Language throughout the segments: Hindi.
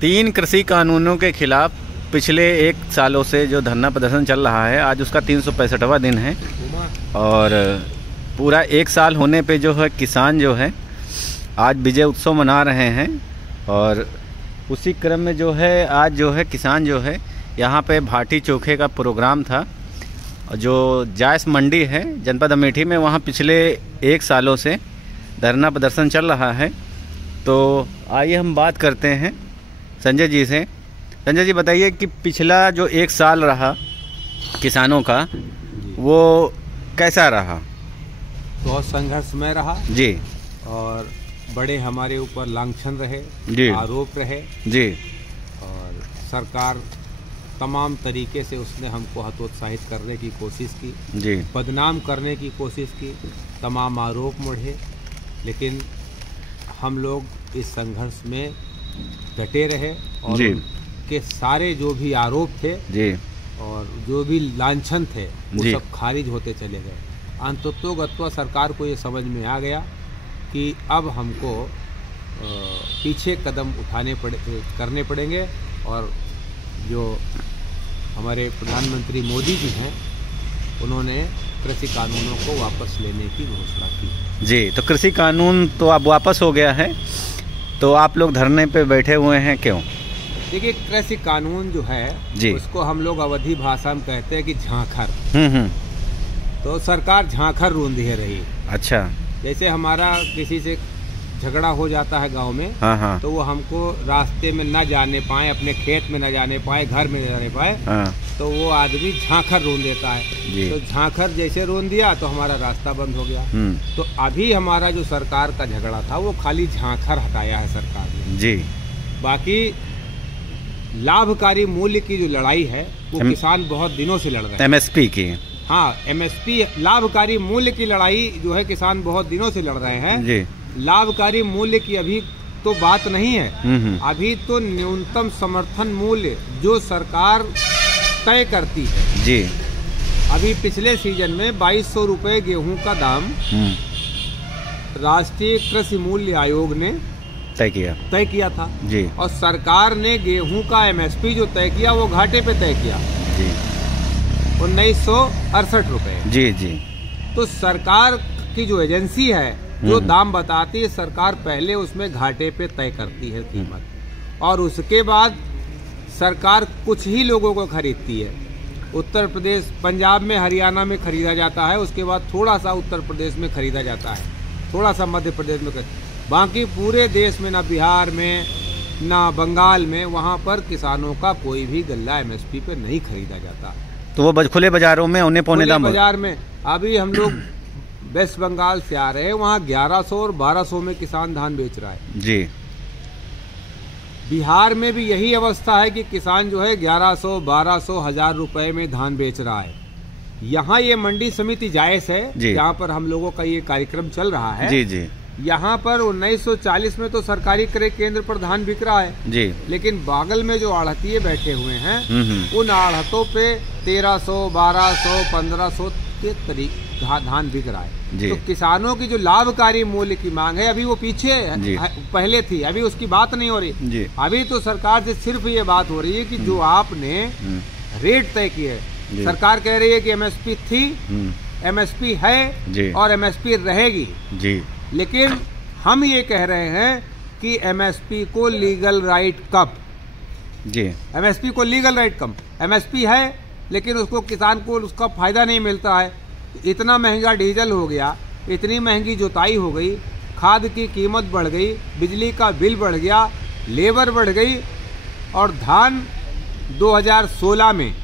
3 कृषि कानूनों के खिलाफ पिछले 1 सालों से जो धरना प्रदर्शन चल रहा है, आज उसका 365वां दिन है और पूरा 1 साल होने पे जो है किसान जो है आज विजय उत्सव मना रहे हैं। और उसी क्रम में जो है आज जो है किसान जो है यहाँ पे भाटी चोखे का प्रोग्राम था, जो जायस मंडी है जनपद अमेठी में, वहाँ पिछले 1 सालों से धरना प्रदर्शन चल रहा है। तो आइए हम बात करते हैं संजय जी से। संजय जी बताइए कि पिछला जो 1 साल रहा किसानों का वो कैसा रहा? बहुत संघर्षमय रहा जी, और बड़े हमारे ऊपर लांछन रहे जी, आरोप रहे जी, और सरकार तमाम तरीके से उसने हमको हतोत्साहित करने की कोशिश की जी, बदनाम करने की कोशिश की, तमाम आरोप मढ़े, लेकिन हम लोग इस संघर्ष में डटे रहे और जी, उनके सारे जो भी आरोप थे जी, और जो भी लांछन थे वो जी, सब खारिज होते चले गए। अंततोगत्वा सरकार को ये समझ में आ गया कि अब हमको पीछे कदम करने पड़ेंगे, और जो हमारे प्रधानमंत्री मोदी जी हैं उन्होंने कृषि कानूनों को वापस लेने की घोषणा की। जी। तो कृषि कानून तो अब वापस हो गया है, तो आप लोग धरने पे बैठे हुए हैं क्यों? देखिए, कृषि कानून जो है जी, उसको हम लोग अवधी भाषा में कहते हैं कि झांखर। तो सरकार झांखर रूंधी रही। अच्छा। जैसे हमारा किसी से झगड़ा हो जाता है गांव में, हाँ, हाँ, तो वो हमको रास्ते में न जाने पाए, अपने खेत में न जाने पाए, घर में न जाने पाए, हाँ, तो वो आदमी झांखर रोन देता है। तो झांखर जैसे रोन दिया तो हमारा रास्ता बंद हो गया। तो अभी हमारा जो सरकार का झगड़ा था वो खाली झांखर हटाया है सरकार ने जी। बाकी लाभकारी मूल्य की जो लड़ाई है वो किसान बहुत दिनों से लड़ रहे हैं। एमएसपी की, हाँ, एमएसपी लाभकारी मूल्य की लड़ाई जो है किसान बहुत दिनों से लड़ रहे हैं जी। लाभकारी मूल्य की अभी तो बात नहीं है। अभी तो न्यूनतम समर्थन मूल्य जो सरकार तय करती है जी। अभी पिछले सीजन में 2200 रुपए गेहूं का दाम राष्ट्रीय कृषि मूल्य आयोग ने तय किया था जी। और सरकार ने गेहूं का एमएसपी जो तय किया वो घाटे पे तय किया जी, 1968 रुपए जी, जी। तो सरकार की जो एजेंसी है जो दाम बताती है, सरकार पहले उसमें घाटे पे तय करती है कीमत, और उसके बाद सरकार कुछ ही लोगों को खरीदती है। उत्तर प्रदेश, पंजाब में, हरियाणा में खरीदा जाता है, उसके बाद थोड़ा सा उत्तर प्रदेश में खरीदा जाता है, थोड़ा सा मध्य प्रदेश में, बाकी पूरे देश में, ना बिहार में ना बंगाल में, वहाँ पर किसानों का कोई भी गल्ला एमएसपी पे नहीं खरीदा जाता। तो वो खुले बाजारों में औने पौने दाम, बाजार में अभी हम लोग वेस्ट बंगाल से आ रहे हैं, वहाँ 1100 और 1200 में किसान धान बेच रहा है जी। बिहार में भी यही अवस्था है कि किसान जो है 1100, 1200, 1000 रुपए में धान बेच रहा है। यहाँ ये मंडी समिति जायस है जहाँ पर हम लोगों का ये कार्यक्रम चल रहा है जी, जी। यहाँ पर 1940 में तो सरकारी क्रय केंद्र पर धान बिक रहा है जी, लेकिन बागल में जो आढ़तिये बैठे हुए हैं उन आढ़तों पे 1300, 1200, 1500 के धान बिक रहा है। तो किसानों की जो लाभकारी मूल्य की मांग है अभी वो पीछे पहले थी, अभी उसकी बात नहीं हो रही। अभी तो सरकार से सिर्फ ये बात हो रही है कि जो आपने रेट तय किए, सरकार कह रही है कि एमएसपी थी, एमएसपी है और एमएसपी रहेगी जी। लेकिन हम ये कह रहे हैं कि एमएसपी को लीगल राइट कब जी, एमएसपी को लीगल राइट कम, एमएसपी है लेकिन उसको किसान को उसका फायदा नहीं मिलता है। इतना महंगा डीजल हो गया, इतनी महंगी जुताई हो गई, खाद की कीमत बढ़ गई, बिजली का बिल बढ़ गया, लेबर बढ़ गई, और धान 2016 में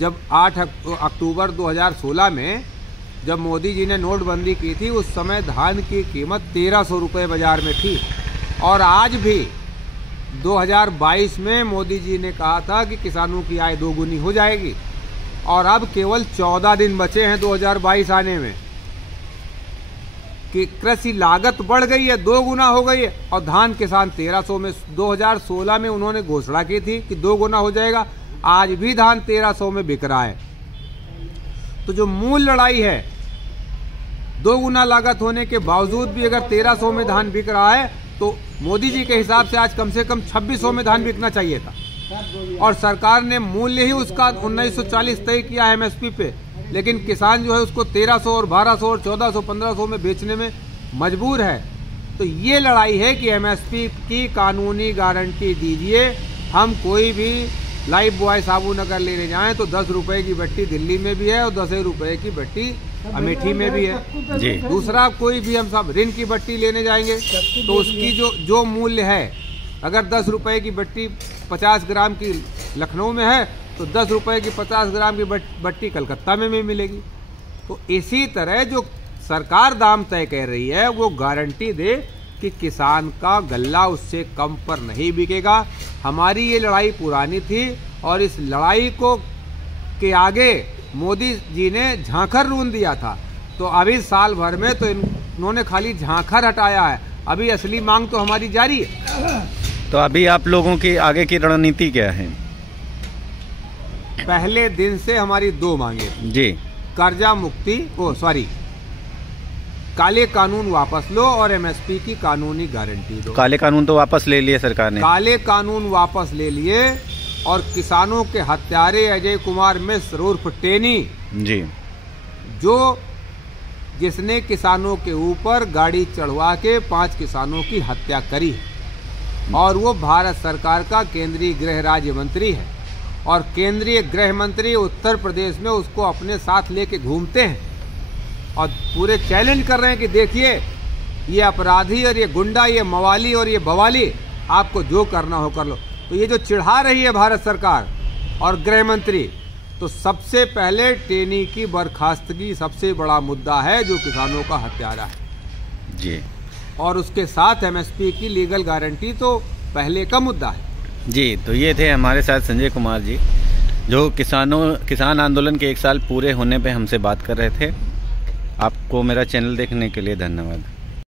जब 8 अक्टूबर 2016 में जब मोदी जी ने नोटबंदी की थी उस समय धान की कीमत 1300 रुपये बाजार में थी, और आज भी 2022 में मोदी जी ने कहा था कि किसानों की आय दोगुनी हो जाएगी, और अब केवल 14 दिन बचे हैं 2022 आने में कि कृषि लागत बढ़ गई है, 2 गुना हो गई है, और धान किसान 1300 में 2016 में उन्होंने घोषणा की थी कि 2 गुना हो जाएगा, आज भी धान 1300 में बिक रहा है। तो जो मूल लड़ाई है, 2 गुना लागत होने के बावजूद भी अगर 1300 में धान बिक रहा है तो मोदी जी के हिसाब से आज कम से कम 2600 में धान बिकना चाहिए था, और सरकार ने मूल्य ही उसका 1940 तय किया है एमएसपी पे, लेकिन किसान जो है उसको 1300 और 1200 और 1400 1500 में बेचने में मजबूर है। तो ये लड़ाई है कि एमएसपी की कानूनी गारंटी दीजिए। हम कोई भी लाइफ बॉय साबुन अगर लेने जाएं तो 10 रुपए की बट्टी दिल्ली में भी है और 10 रुपए की बट्टी अमेठी में भी है जी। दूसरा कोई भी हम सब ऋण की बट्टी लेने जाएंगे तो उसकी जो मूल्य है, अगर 10 रुपए की बट्टी 50 ग्राम की लखनऊ में है तो 10 रुपए की 50 ग्राम की बट्टी कलकत्ता में भी मिलेगी। तो इसी तरह जो सरकार दाम तय कर रही है वो गारंटी दे कि किसान का गल्ला उससे कम पर नहीं बिकेगा। हमारी ये लड़ाई पुरानी थी और इस लड़ाई को के आगे मोदी जी ने झांखर रून दिया था, तो अभी साल भर में तो इन्होंने खाली झांखर हटाया है, अभी असली मांग तो हमारी जारी है। तो अभी आप लोगों की आगे की रणनीति क्या है? पहले दिन से हमारी 2 मांगे जी। कर्जा मुक्ति, काले कानून वापस लो और एमएसपी की कानूनी गारंटी दो। काले कानून तो वापस ले लिए सरकार ने, काले कानून वापस ले लिए, और किसानों के हत्यारे अजय कुमार मिश्र उर्फ टेनी जी, जिसने किसानों के ऊपर गाड़ी चढ़वा के 5 किसानों की हत्या करी, और वो भारत सरकार का केंद्रीय गृह राज्य मंत्री है, और केंद्रीय गृह मंत्री उत्तर प्रदेश में उसको अपने साथ लेके घूमते हैं और पूरे चैलेंज कर रहे हैं कि देखिए ये अपराधी और ये गुंडा, ये मवाली और ये बवाली, आपको जो करना हो कर लो। तो ये जो चिढ़ा रही है भारत सरकार और गृह मंत्री, तो सबसे पहले टेनी की बर्खास्तगी सबसे बड़ा मुद्दा है जो किसानों का हत्यारा है जी, और उसके साथ एमएसपी की लीगल गारंटी तो पहले का मुद्दा है जी। तो ये थे हमारे साथ संजय कुमार जी, जो किसान आंदोलन के 1 साल पूरे होने पे हमसे बात कर रहे थे। आपको मेरा चैनल देखने के लिए धन्यवाद।